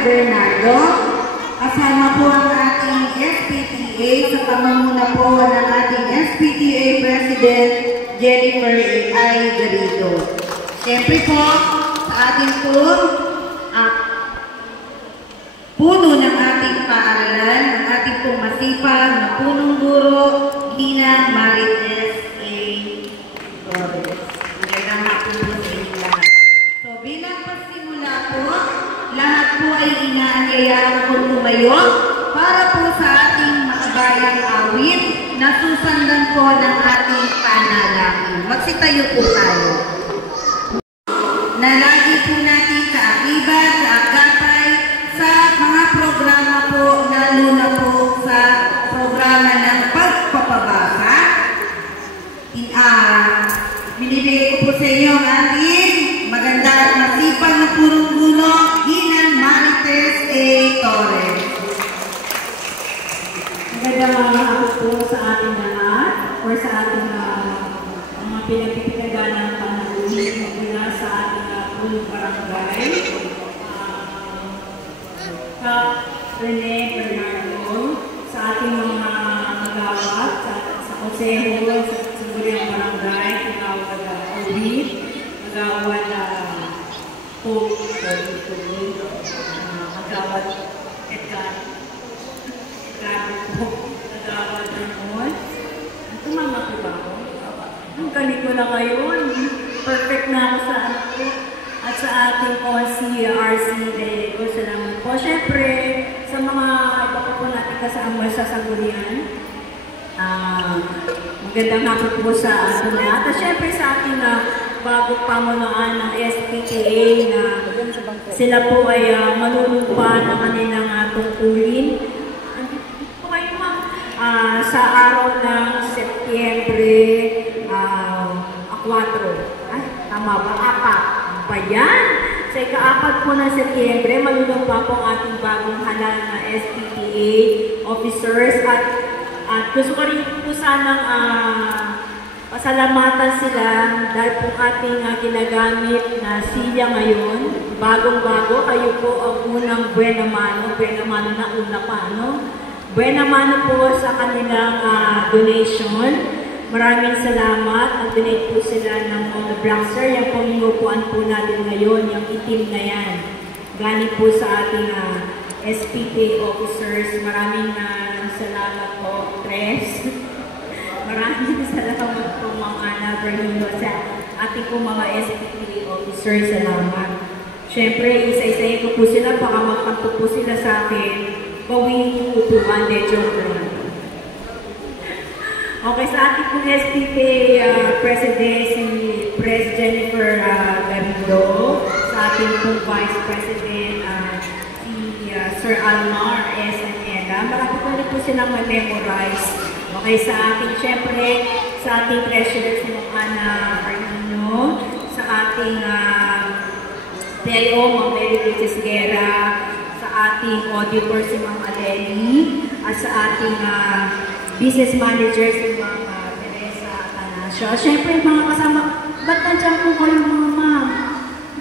Bernardo. Kasama po ang ating SPTA sa pamumuno po ng ating SPTA President Jennifer A. Garrido. Siyempre po, sa ating po, puno ng ating paaralan, ang ating pong masipag na punong guro, Ginang Marites A. Torres. Magandang hapon po sa inyo lahat. So bilang pagsimula po, lahat po ay inaanyayahan po tumayo para po sa ating makabayang awit na susundan po ng ating panalangin. Magsitayo po tayo. Nalagi po natin sa akibat, sa agapay, sa mga programa po, lalo na po sa programa ng pagpapabasa. Binibigay ko po sa inyo ang ating maganda at masipag na purong gulo, Ginang Marites A. Torres. Magandang hapon po sa ating lahat or sa ating mga pinagpipitagan ng panahon mula sa ating punong barangay. Kap Rene Bernardo, sa ating mga magawat, sa konseho, sa Siguriang Barangay, magawat Ovid, magawat Pope, magawat Edgar, magawat Ramon. Tumama po ba ako? Ang galing ko na ngayon. Perfect na ako sa anak ko. At sa ating Consi RC Delego, salamat po. Siyempre, sa mga iba po natin kasama sa Sanggunian, magandang hapon po sa atin lahat. At siyempre sa ating bagong pamunuan ng SPTA na sila po ay manunumpa ng kanilang tungkulin. Sa araw ng Setyembre 4. Ay, tama ba? 4. Ba yan? Sa ika-4 po ng Setyembre, malulumpa po ang ating bagong halal na SPTA officers at gusto ko rin po sanang pasalamatan sila dahil po ating ginagamit na silya ngayon. Bagong-bago, kayo po ang unang buena mano na una pa, no? Buena mano po sa kanilang donation. Maraming salamat. Nag-donate po sila ng Mono Blaster. Yung panginupuan po natin ngayon, yung itim na yan. Galing po sa ating SPTA officers. Maraming salamat po, Tres. Maraming salamat po mga Navarino sa ating po mga SPTA officers. Salamat. Siyempre, isa-isayin ko po sila. Baka magtampo po sila sa akin. Bawiin ko po ang joke lang. Okay, sa ating po SPTA President, si Pres Jennifer Garrido, sa ating po Vice President, si Sir Almar S. Anela. Marami po rin po silang ma-memorize. Okay, sa ating, syempre, sa ating Treasurer, si Ana Arnino, sa ating PIO, Ma'am Mary Lucas Guerra, sa ating auditor, si Ma'am Aleli, at sa ating business manager, si Ma'am Teresa Atanasio. Siyempre, mga kasama, ba't nandiyan po kayo mga ma'am?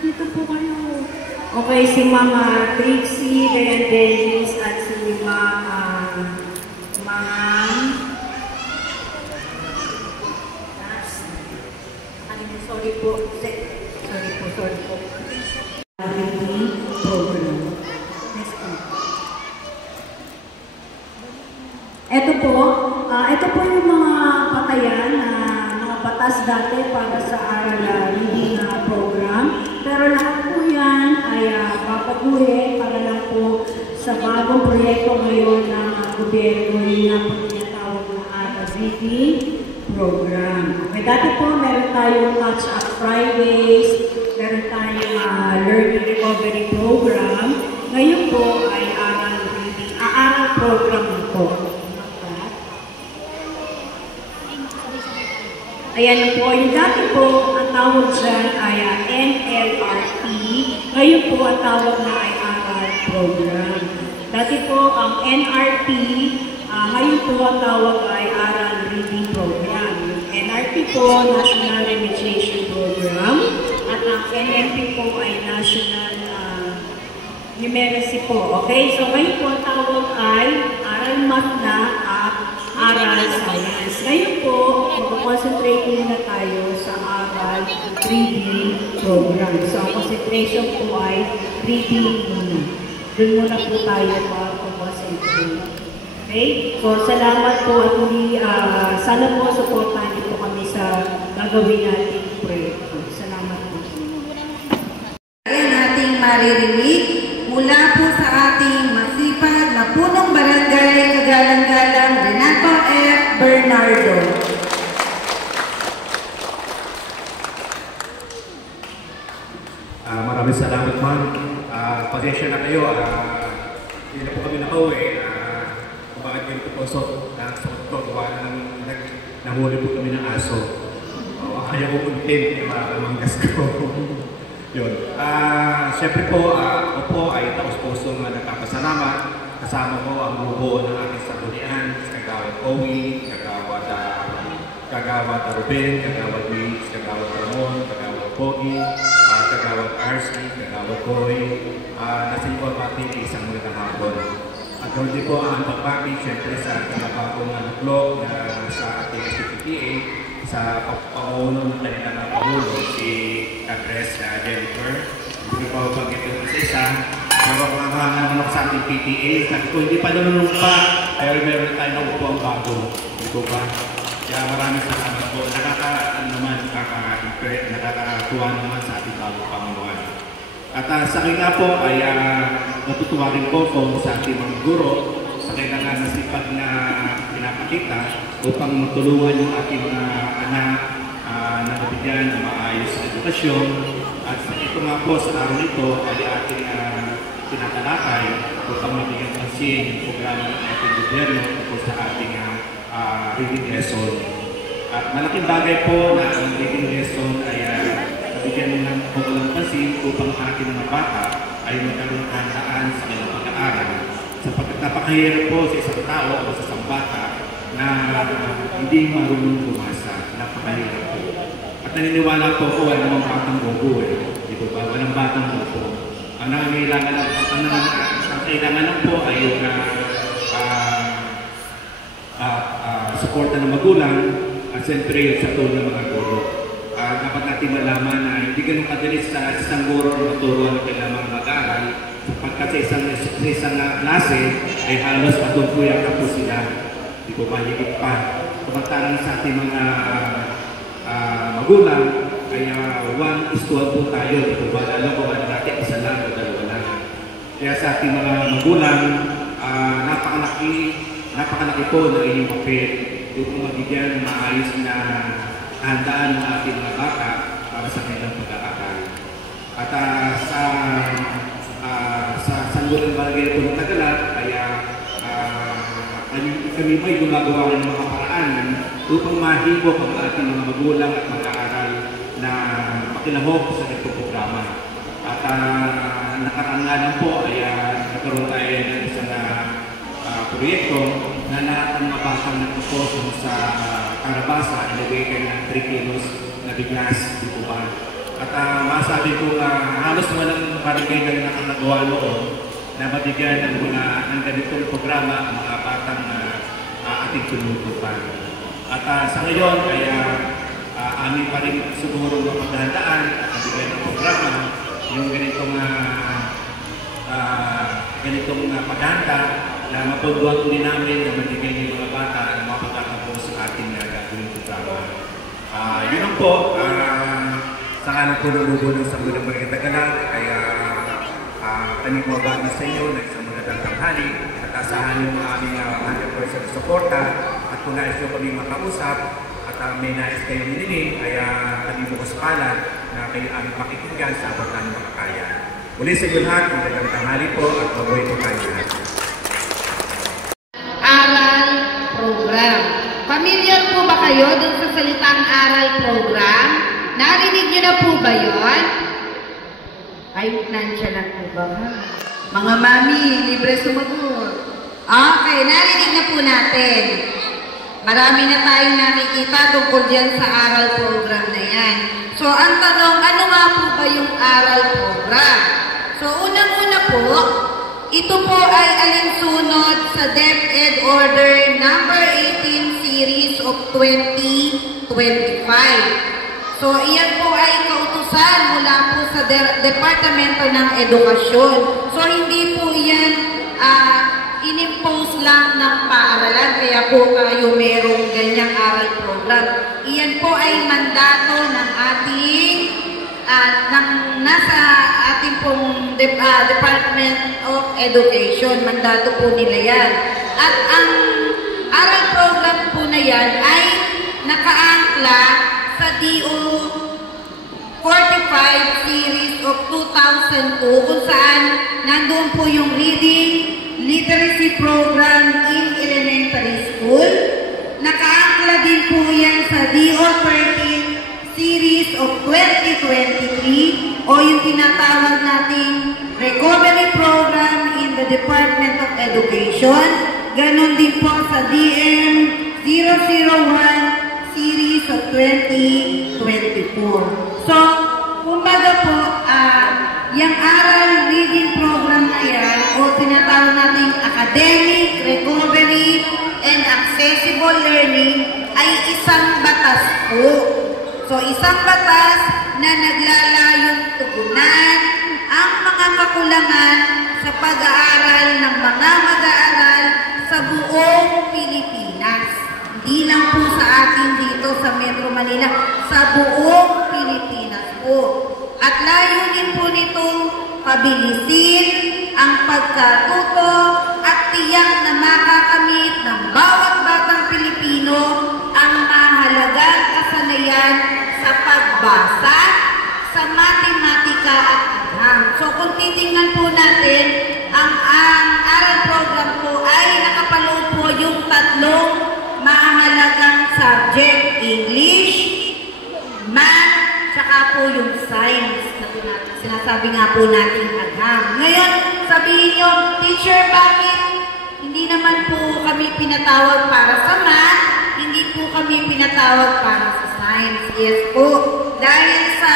Dito po kayo. Okay, si Ma'am Trixie, Dayan Dennis, at si Ma'am sorry po. Ito po yung mga patayan na mga batas dati para sa aral reading program. Pero lahat po yan ay papaguhin para lang po sa bagong proyekto ngayon ng gobyerno na pagkatawag na aral reading program. Okay, dati po meron tayong Touch Up Fridays, meron tayong Learning Recovery Program. Ngayon po ay aral reading, aral program po. Ayan po, yung dati po, ang tawag dyan ay NLRT. Ngayon po, ang tawag na ay aral program. Dati po, ang NRT, ngayon po, ang tawag ay aral reading program. NRT po, National Remediation Program. At ang NMP po ay National numeracy po. Okay? So ngayon po, ang tawag ay aral math na at aral science. Ngayon po, mag-concentrate muna tayo sa aral reading program. So ang concentration po ay reading muna. Doon muna po tayo mag-concentrate. Okay? So salamat po at muli, sana po supportahan niyo po kami sa gagawin nating proyekto. Salamat po. Ayan ating maririnig mula po sa ating masipag na punong barangay Kagalang-Galang Renato F. Bernardo. Maraming salamat, ma'am. Pasensya na kayo. Hindi na po kami nakauwi. Kung bakit ganito po suot ko, gawa na nahuli po kami ng aso. Kaya ko content, manggas ko. Yun. Siyempre po, ako po ay taos-pusong nagpapasalamat. Kasama ko ang buo ng ating sanggunian, Kagawad Owi, Kagawad Ruben, Kagawad Luis, Kagawad Ramon, Kagawad Pogi, Kagawad Arsi, Kagawad Boy. Nasa iyo po natin isang magandang hapon. At gawin din po ang pagpapit, siyempre sa pinapakong vlog na sa ating SPPTA sa pag-pauno ng kanilang Pangulo, si Andres Jennifer. Hindi pa po pag-ito sa isa. Pero mga sa ating PTA, sabi ko, hindi pa nanunumpa. Pero meron tayo na upo ang bago. Hindi ko ba? Kaya maraming salamat po. Nakakatuwa naman sa ating bagong Panguloan. At sa akin nga po ay natutuwa rin po kung sa ating mga guro sa kailangan na sipag na pinapakita upang matulungan yung ating mga anak na nabigyan ng maayos na edukasyon. At ito nga po sa araw nito ay ating tinatalakay upang mabigyan pansin yung programa ng ating gobyerno tungkol sa ating reading lesson. At malaking bagay po na ang reading lesson ay nabigyan ng pagkalang pansin upang ating mga bata ay magkaroon ng handaan sa kanilang pag-aaral. Sapagkat napakahirap po sa isang tao o sa isang bata na hindi marunong bumasa. Napakahirap po. At naniniwala po ko, wala namang batang bobo Di ba ba? Walang batang bobo. Ang kailangan lang po ay yung suporta ng magulang at siyempre yung sa tono ng mga guro. Dapat natin malaman na hindi ganun kadali sa isang guro na maturuan ng kailangan mag-aaral sapagkat sa isang klase ay halos matungkuyan na po sila. Di po mahigit pa. Samantalang sa ating mga magulang ay 1:1 po tayo. Di po ba? Lalo kung ano natin, isa lang o dalawa lang. Kaya sa ating mga magulang, napakalaki po na inyong papel upang mabigyan ng maayos na handaan ng ating mga bata para sa kanilang pag-aaral. At sa Sangguniang Barangay po ng Tagalat, kaya kami may gumagawa ng mga paraan upang mahigop ang ating mga magulang at mag-aaral na makilahok sa itong programa. At nakarangalan po ay nagkaroon tayo ng isang proyekto na lahat ng mga batang nagpapos sa Karabasa, ilagay kayo ng 3 kilos na bigas, di po ba? At masabi ko halos walang barangay na nakakagawa noon na mabigyan ng ganitong programa ang mga batang ating tinutupan. At sa ngayon, kaya amin pa rin siguro mapaghandaan at nabigay ng programa yung ganitong paghanda na mapagduan ulit namin na magbigay ng mga bata na mapagkakapos sa ating gagawin programa. Yun lang po, sa kanan po ng lubo ng Sangguniang Barangay Tagalag, kaya kami po bagay sa inyo na isang magandang tanghali at asahan yung aming 100% suporta at kung nais nyo kami makausap at may nais kayong nililing, kaya kami bukas palad na kayo aming pakikinggan sa abot namin makakaya. Muli sa inyo lahat, magandang tanghali po at mabuhay po tayo lahat. Aral program. Familiar po ba kayo dun sa salitang aral program? Narinig niyo na po ba yun? Ay, nandiyan lang po ba? Mga mami, libre sumagot. Okay, narinig na po natin. Marami na tayong nakikita tungkol dyan sa aral program na yan. So, ang tanong, ano nga po ba yung aral program? So, unang-una po, ito po ay alinsunod sa DepEd Order number 18 Series of 2025. So, iyan po ay kautusan mula po sa Departamento ng Edukasyon. So, hindi po iyan inimpose lang ng paaralan, kaya po kayo merong ganyang aral program. Iyan po ay mandato ng ating nasa ating pong Department of Education. Mandato po nila yan. At ang aral program po na yan ay nakaangkla sa DO 45 Series of 2002 kung saan nandoon po yung Reading Literacy Program in Elementary School. Nakaangkla din po yan sa DO 13 Series of 2023 o yung tinatawag nating Recovery Program in the Department of Education. Ganon din po sa DM 001 Series of 2024. So, kumbaga po, yung aral reading program na yan o tinatawag nating Academic, Recovery, and Accessible Learning ay isang batas po. So, isang batas na naglalayong tugunan ang mga kakulangan sa pag-aaral ng mga mag-aaral sa buong Pilipinas. Hindi lang po sa atin dito sa Metro Manila, sa buong Pilipinas po. At layunin po nitong pabilisin ang pagkatuto at tiyak na makakamit ng bawat batang Pilipino ang mahalagang kasanayan sa pagbasa, sa matematika at agham. So kung titingnan po natin, ang aral program po ay nakapaloob po yung tatlong mahalagang subject: English, Math, saka po yung Science na sinasabi nga po natin agham. Ngayon, sabihin nyo, teacher, bakit hindi naman po kami pinatawag para sa Math, hindi po kami pinatawag para sa Science? Yes po, dahil sa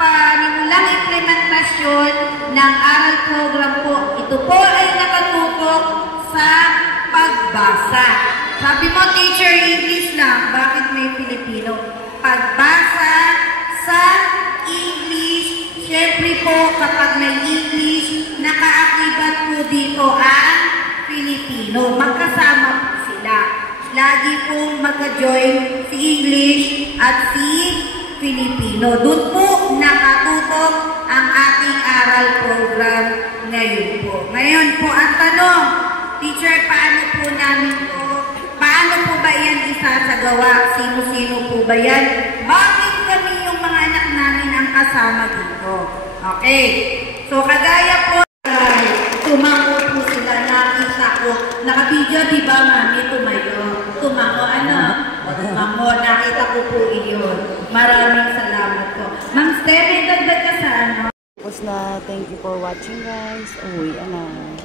panimulang implementasyon ng aral program po, ito po ay nakatutok sa pagbasa. Sabi mo, teacher, English lang, bakit may Filipino? Pagbasa sa English, syempre po kapag may English, nakaakibat po dito ang Filipino. Magkasama po sila. Lagi pong magka-join si English at si Filipino. Doon po nakatutok ang ating aral program ngayon po. Ngayon po ang tanong, teacher, paano po namin po? Paano po ba yan isasagawa? Sino-sino po ba yan? Bakit kami yung mga anak namin ang kasama dito? Okay. So, kagaya po, tumango po sila, nakita ko. Naka-video, di ba, mami, tumayo? Tumango, ano? Tumango, nakita ko po iyon. Maraming salamat po. Ma'am Steph, may dagdag ka sa ano? Tapos na, thank you for watching guys. Uwi, ano.